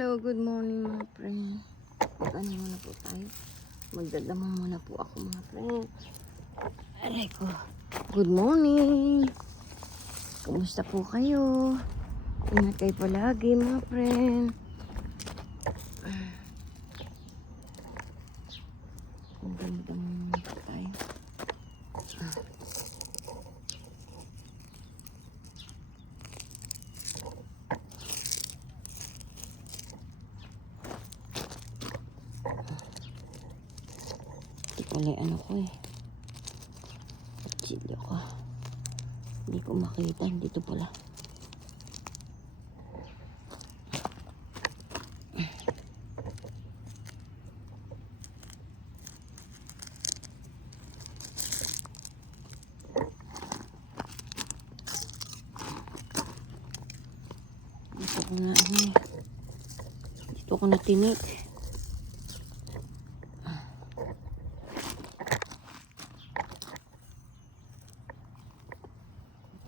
Hello, good morning mga friend. Mag-ano muna po tayo. Magdadamang muna po ako mga friend. Aray ko. Good morning. Kumusta po kayo? Ingat kayo palagi mga friend. Magdadamang muna po tayo. Wala ano ko eh. Chili ko. Hindi ko makita. Dito pala. Dito ko na ano eh. Dito ko na tinik.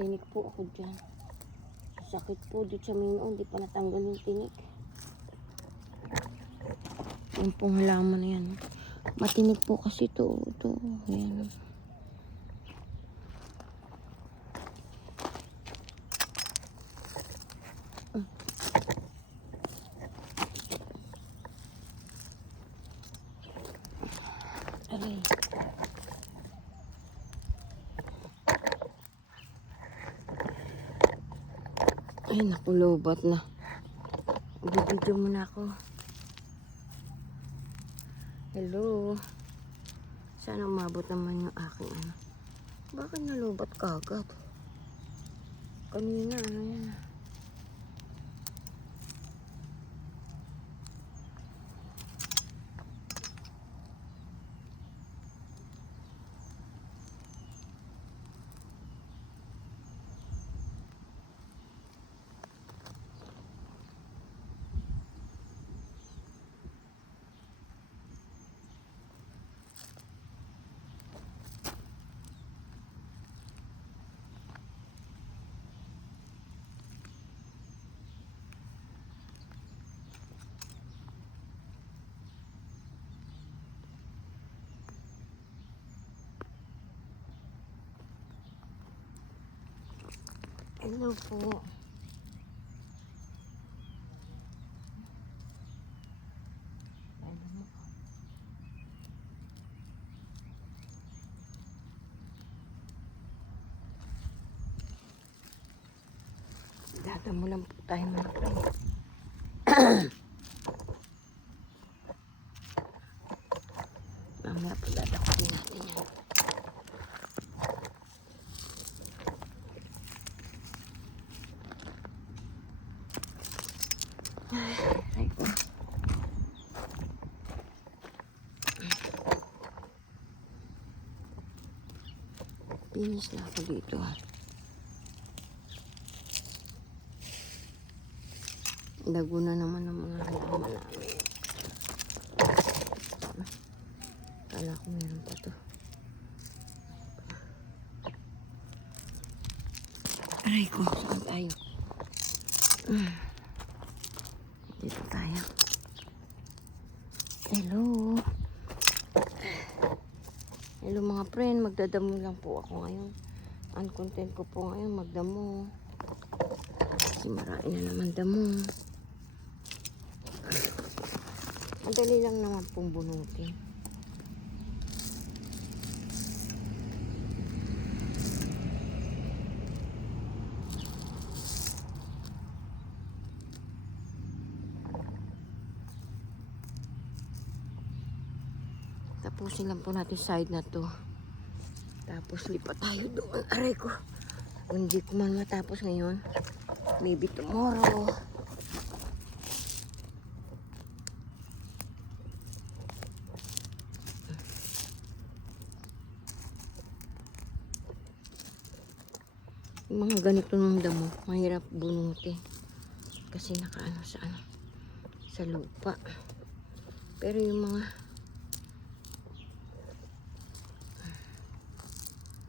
Tinik po ako dyan. Sakit po dito sa minoon. Hindi pa natanggal yung tinik. Yung pong halaman na yan. Matinik po kasi ito. Ito. Ayan. Aray. Ay, naku, lobat na. Bibidyo muna ako. Hello. Sana umabot naman yung aking ano. Bakit nalubat kagad? Kanina, ano yan. Hello po. Dadamo lang po tayo mga friend. Mamaya po dadakutin natin yan. Ay ko. Finish na ako dito. Laguna naman ng mga halaman namin. Kala ko meron pa to. Aray ko, saan tayo? Dito tayo. Hello. Hello mga friend, magdadamo lang po ako ngayon. Ang content ko po ngayon, magdamo. Kasi marami na naman damo. Madali lang naman pong bunutin. Tapusin lang po natin side na to. Tapos lipat tayo doon. Aray ko. Kung hindi ko man matapos ngayon, maybe tomorrow. Yung mga ganito ng damo, mahirap bunutin. Kasi nakaano sa ano, sa lupa. Pero yung mga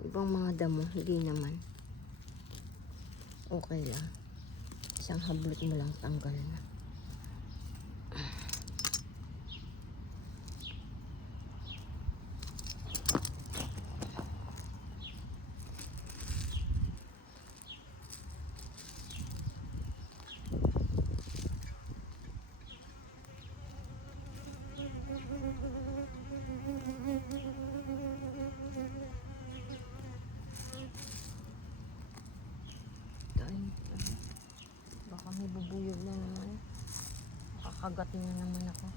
ibang mga damo, hindi naman. Okay lang. Isang hablot mo lang tanggal na. Nakagat na naman ako.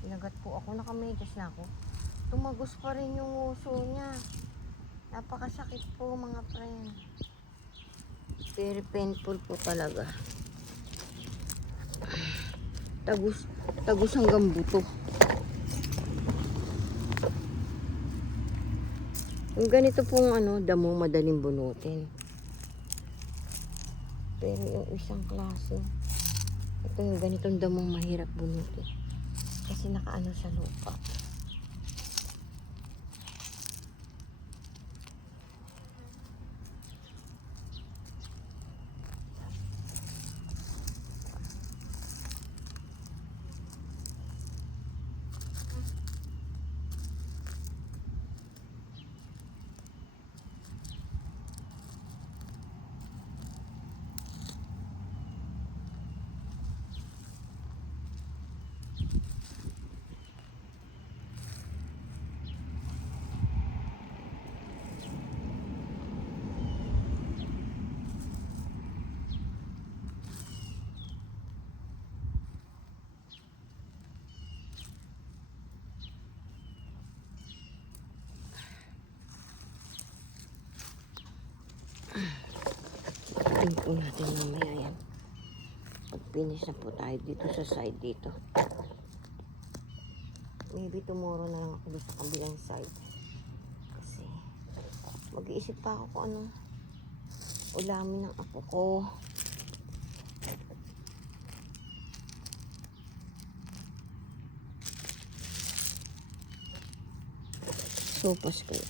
Pinagat po ako. Nakamedyas na ako. Tumagos pa rin yung uso niya. Napakasakit po mga friend. Very painful po talaga. Tagos hanggang buto. Yung ganito pong damo madaling bunutin. Pero yung isang klase, ito yung ganitong damong mahirap bunutin. Kasi nakaano sa lupa. Tingnan po natin mamaya yan. Pag finish na po tayo dito sa side dito. Maybe tomorrow na lang ako dito sa kabilang side. Kasi mag-iisip pa ako kung ano ulamin ng apo ko. Sopas kayo.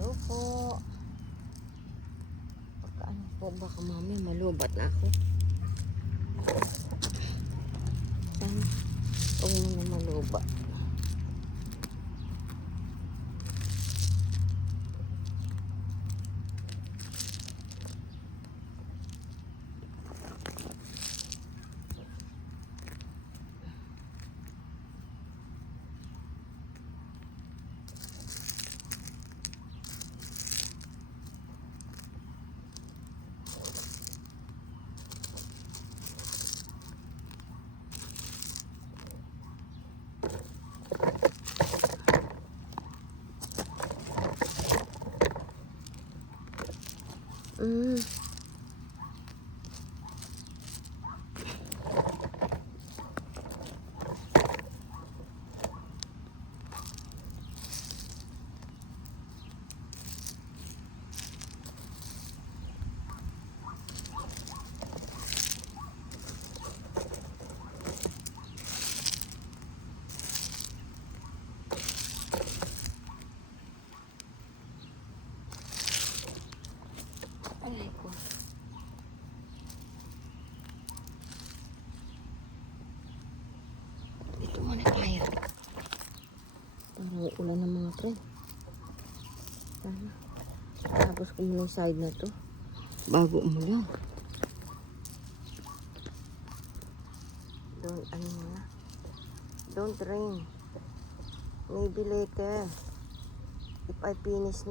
Hello po. Pagkaano po, baka mami malubat na ako. Sana huwag mo na malubat. Aray ko. Dito muna tayo. Parang ulan ng mga friend. Sana. Tapos ko muna yung side na to. Bago umulan. Don't rain. Maybe later. If I finish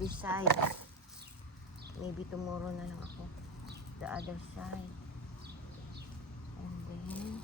this side. Maybe tomorrow na lang ako. The other side. And then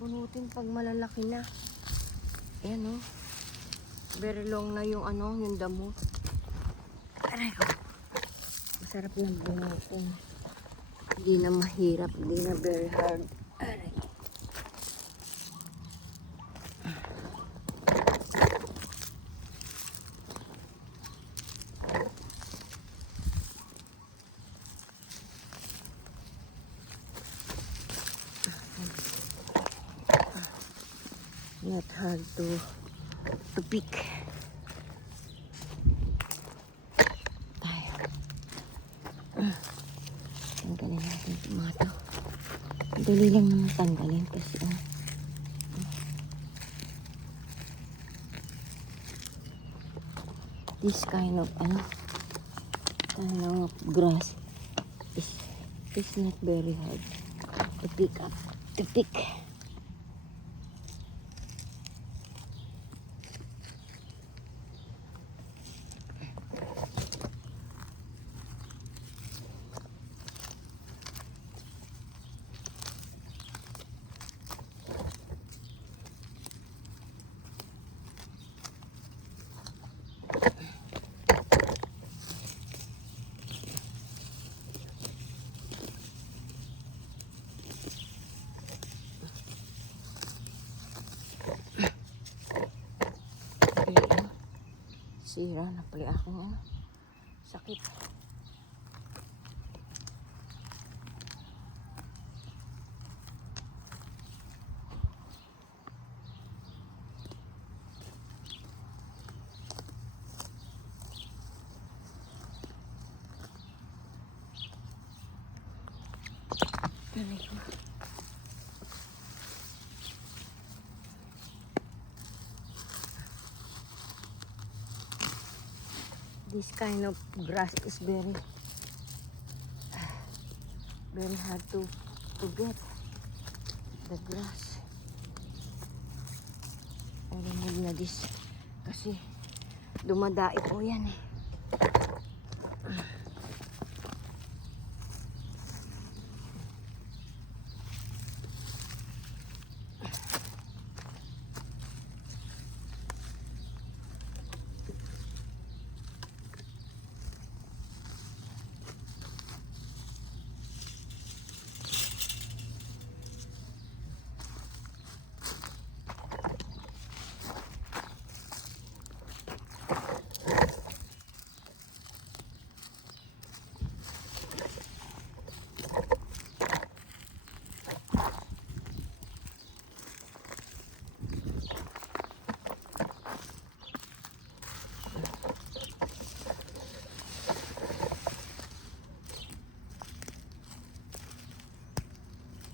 bunutin pag malalaki na. Ayan oh. Very long na yung ano, yung damo. Aray ko. Masarap na bunutin. Hindi na mahirap, hindi na very hard. Aray. Not hard to pick. Tayo. Tanggalin natin yung mga to. Dali lang naman tanggalin kasi this kind of grass is not very hard to pick up, to pick. Sira na pala ako. Sakit. This kind of grass is very hard to get the grass. I remove na this kasi dumadai po yan eh.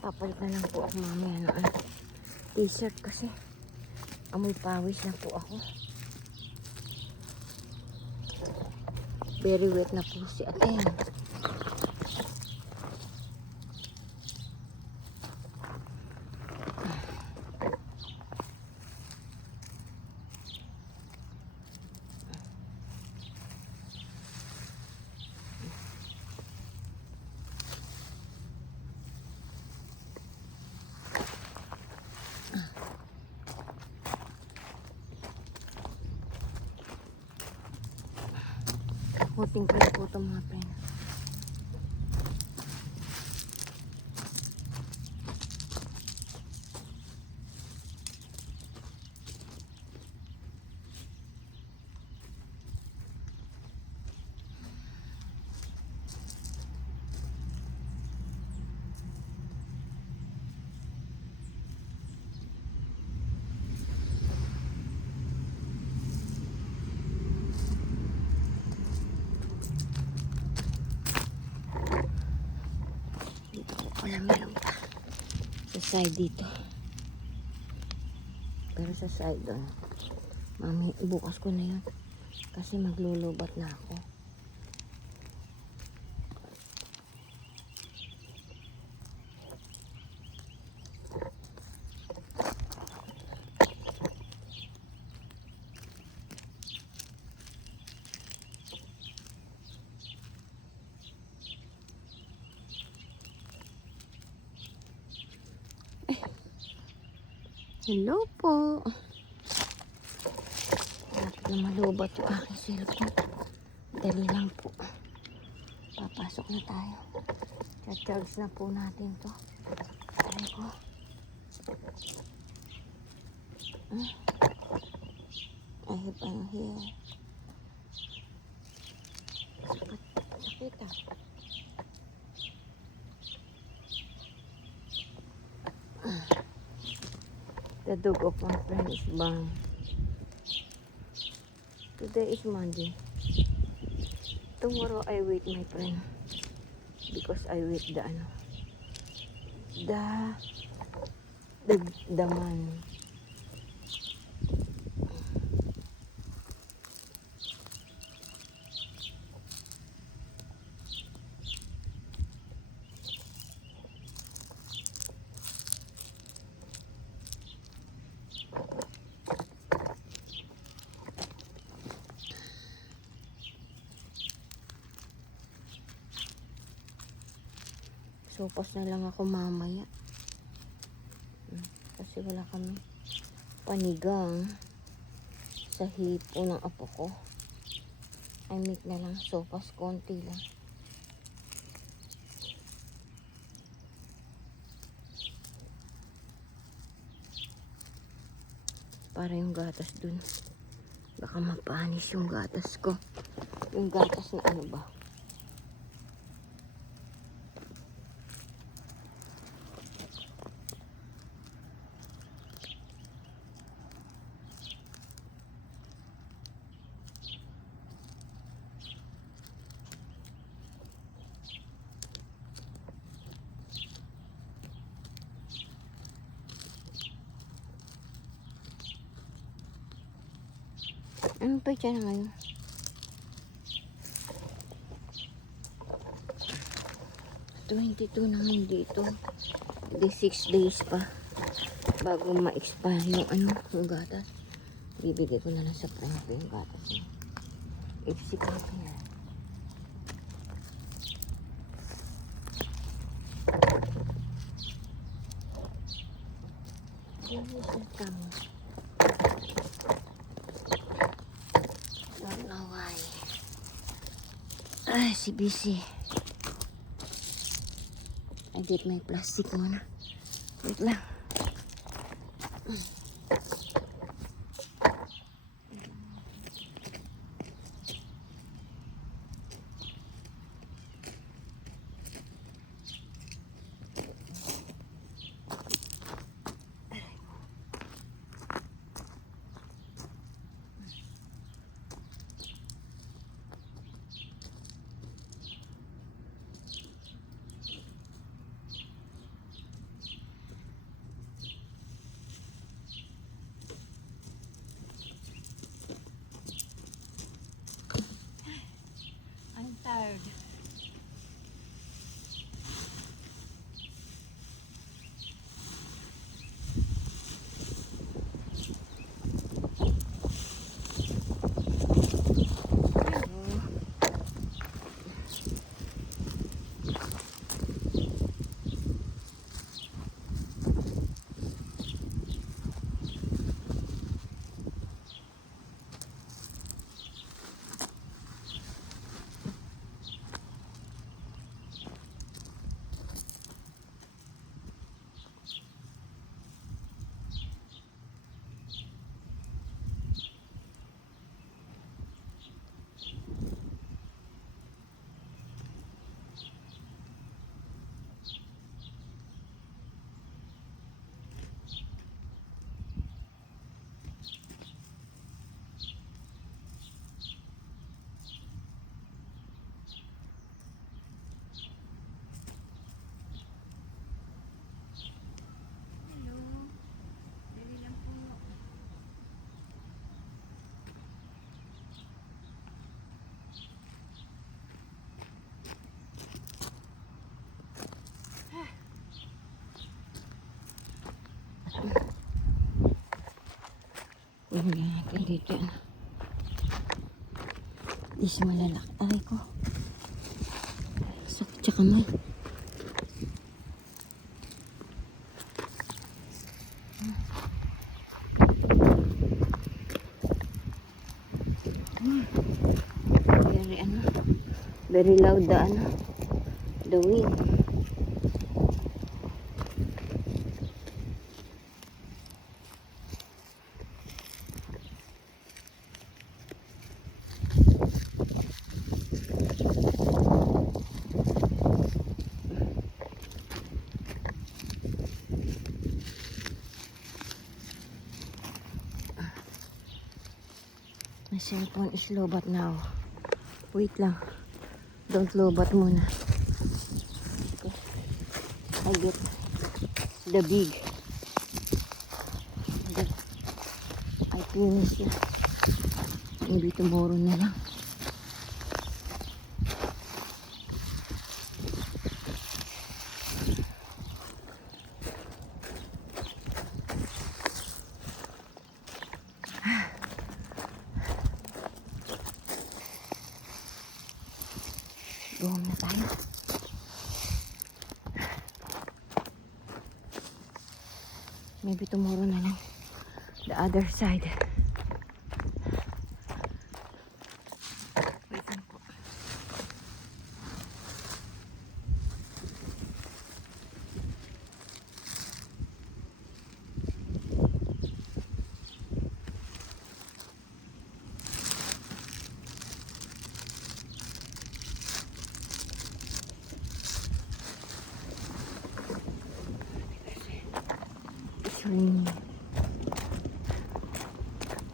Papalit na lang po ako mamaya ng t-shirt kasi amoy pawis na po ako. Very wet na po si Ateng. Puting ko po ito mga friend. Wala, meron pa sa side dito, pero sa side doon mami, bukas ko na yun kasi maglulubat na ako. Hello po. Dapat na malubat yung aking cellphone. Dali lang po. Papasok na tayo. Charge na po natin to. Aray ko. I have ano here. Sakit ah. The dog of my friend is bang. Today is Monday. Tomorrow I wait my friend. Because I wait the ano. The man. Sopas na lang ako mamaya. Kasi wala kami panigang sa hipo ng apo ko. I make na lang sopas, konti lang. Para yung gatas dun. Baka mapanis yung gatas ko. Yung gatas na ano ba? Ano pa dyan ngayon? $22 naman dito. Di 6 days pa bago ma-expire yung ano, yung gatas. Bibigay ko na lang sa friend ko yung gatas niya. FC Coffee na. Don't know why. Ay, si BC. I get my plastic muna. Wait lang. I'm tired. Wala natin dito yan. Di siya malalak. Aray ko. Sakit siya kamay. Very very loud the wind. My cellphone is lobat now. Wait lang. Don't lobat muna. I get the big. I finish na. Maybe tomorrow na lang. Go home na tayo. Maybe tomorrow na lang. The other side. Wait lang po.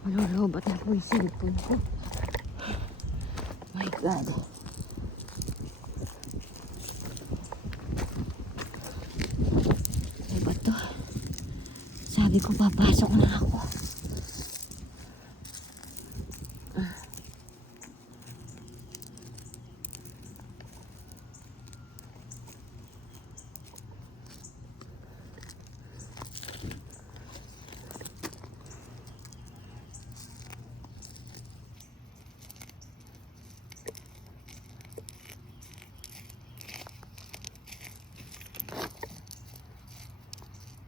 Malolobat na po yung cellphone ko. My God. Ano ba to? Sabi ko papasok na ako.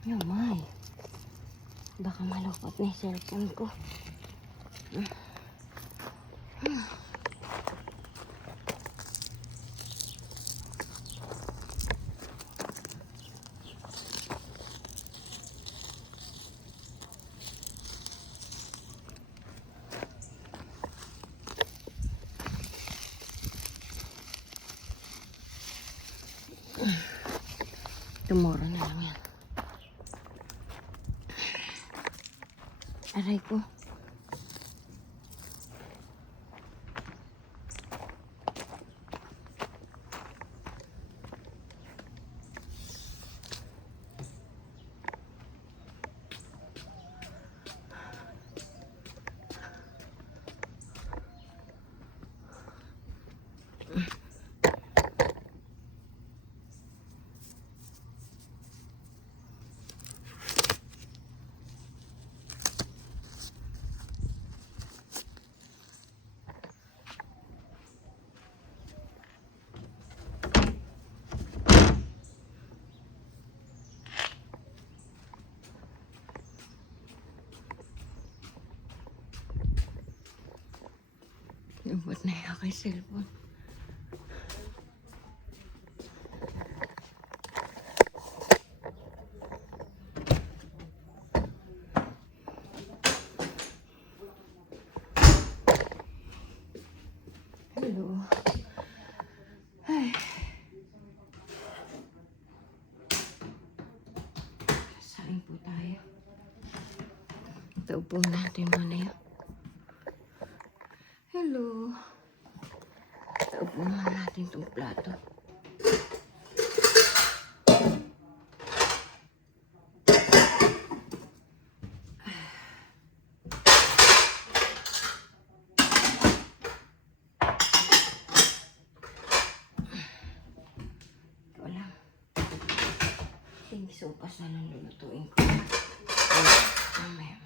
Oh my. Baka malukot na yung cellphone ko. Tomorrow na lang yan. Aray ko. Lubot na yung aking cellphone. Hello. Ay. Saan po tayo? Ito po natin muna yun. Hello. Ito po natin itong plato. Wala. Hindi sopas na lang lulutuin ko. Mamaya.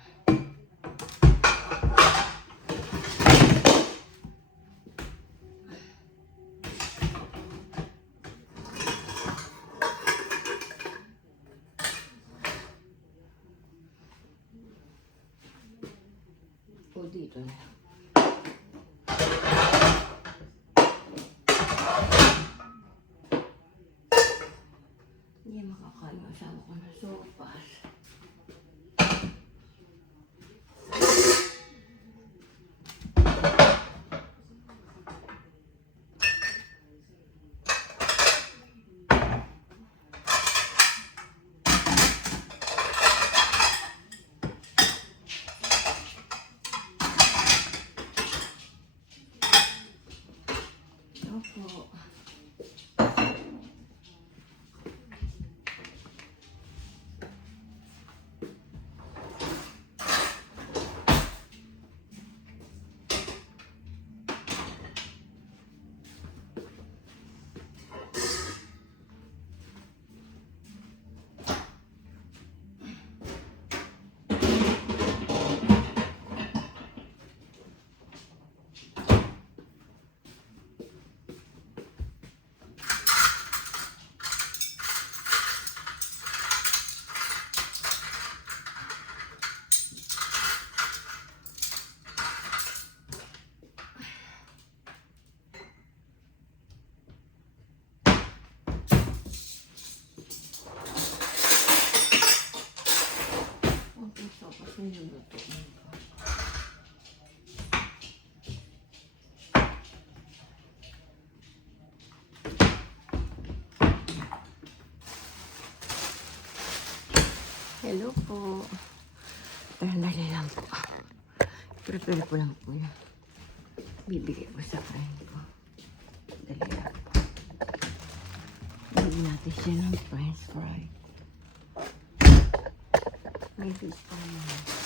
O dito na. yung asawa ko na sopas. Opo. Okay, sopas na yung lutuin ko. Hello po. Pero dali lang po. Prepare ko lang po yun. Bibigay ko sa friend ko. Dali lang po. Bibigyan natin siya ng french fry. May fish pa naman.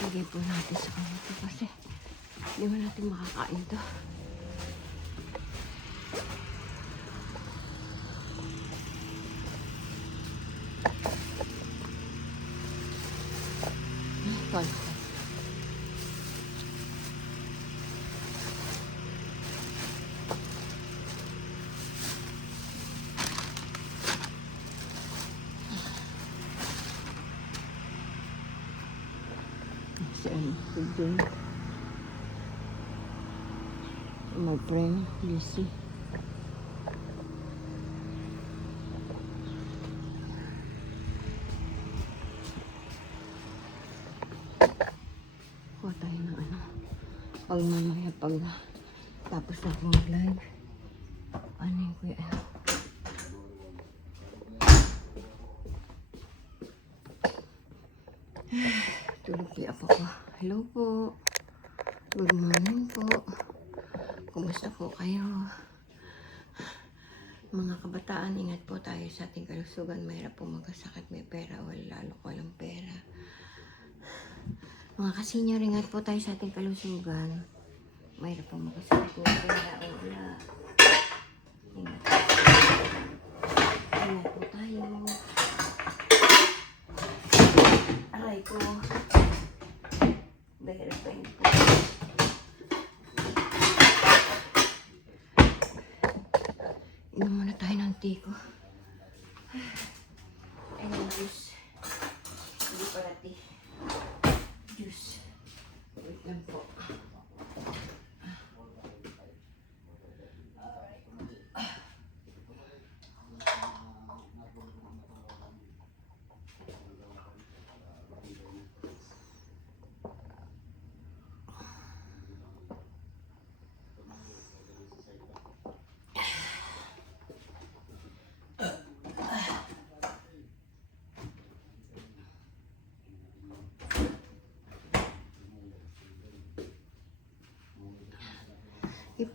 Lagay po natin sa kanito kasi hindi mo natin makakain to. Ito. Today, my friend, Lucy. Kuha tayo ng ano. Pag mamaya, pag tapos na akong mag-live. Ano yung kuya? Tulog kaya po ko. Hello po. Good morning po. Kumusta po kayo? Mga kabataan, ingat po tayo sa ating kalusugan. Mahirap po magkasakit, may pera o lalo ko walang pera. Mga kasenyor, ingat po tayo sa ating kalusugan. Mahirap po magkasakit, may pera o wala. Ingat po. Ingat po tayo. Aray ko. Mahirap pa yun po. Inom muna tayo ng tea ko. Ay, ng juice. Hindi pala tea. Juice. Wait lang po.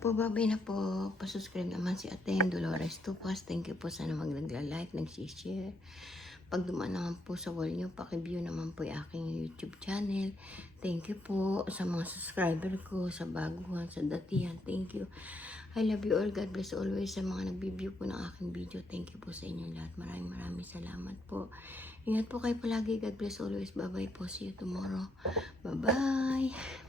Po, babay na po. Pasubscribe naman si Ate Dolores Tupas. Thank you po. Sana like, nag-share. Pag dumaan naman po sa wall nyo, paki-view naman po yung aking YouTube channel. Thank you po sa mga subscriber ko, sa baguhan, sa datihan. Thank you. I love you all. God bless always sa mga nag-view po ng aking video. Thank you po sa inyong lahat. Maraming salamat po. Ingat po kayo palagi. God bless always. Bye-bye po. See you tomorrow. Bye-bye.